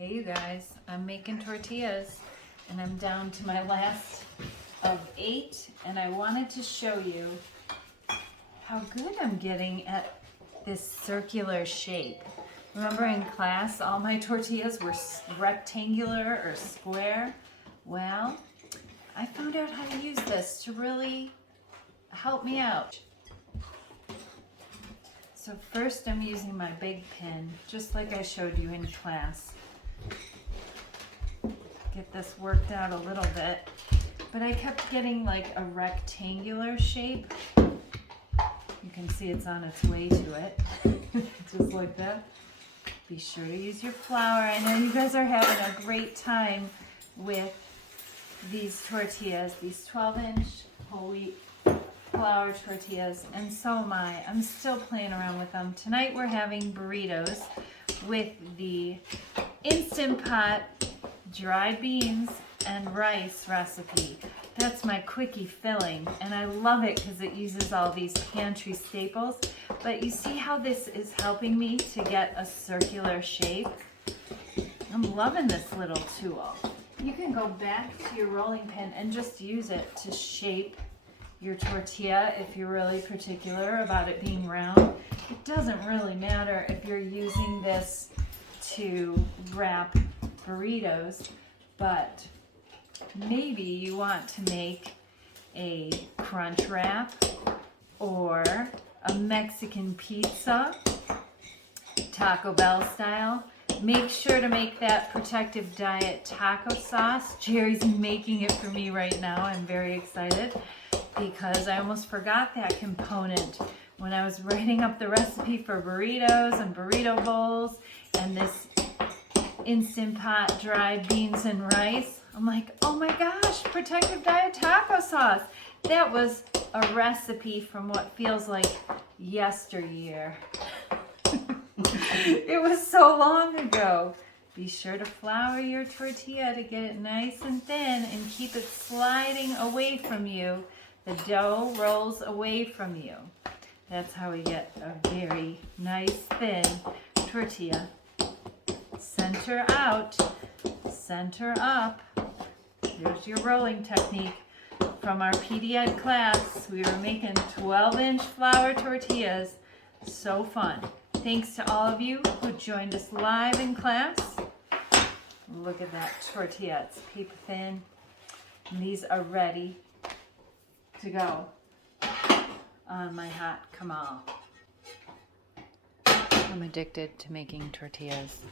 Hey you guys, I'm making tortillas and I'm down to my last of 8 and I wanted to show you how good I'm getting at this circular shape. Remember in class all my tortillas were rectangular or square? Well, I found out how to use this to really help me out. So first I'm using my big pin, just like I showed you in class. Get this worked out a little bit, but I kept getting like a rectangular shape. You can see it's on its way to it, just like that. Be sure to use your flour. I know you guys are having a great time with these tortillas, these 12-inch whole wheat flour tortillas, and so am I. I'm still playing around with them. Tonight we're having burritos with the Instant Pot dried beans and rice recipe. That's my quickie filling, and I love it because it uses all these pantry staples. But you see how this is helping me to get a circular shape? I'm loving this little tool. You can go back to your rolling pin and just use it to shape your tortilla if you're really particular about it being round. It doesn't really matter if you're using this to wrap burritos, but maybe you want to make a crunch wrap or a Mexican pizza, Taco Bell style. Make sure to make that Protective Diet taco sauce. Jerry's making it for me right now. I'm very excited because I almost forgot that component when I was writing up the recipe for burritos and burrito bowls and this Instant Pot dried beans and rice. I'm like, oh my gosh, Protective Diet taco sauce. That was a recipe from what feels like yesteryear. It was so long ago. Be sure to flour your tortilla to get it nice and thin and keep it sliding away from you. The dough rolls away from you. That's how we get a very nice thin tortilla. Center out, center up. There's your rolling technique. From our PD Ed class, we were making 12-inch flour tortillas. So fun. Thanks to all of you who joined us live in class. Look at that tortilla, it's paper thin. And these are ready to go on my hot comal. I'm addicted to making tortillas.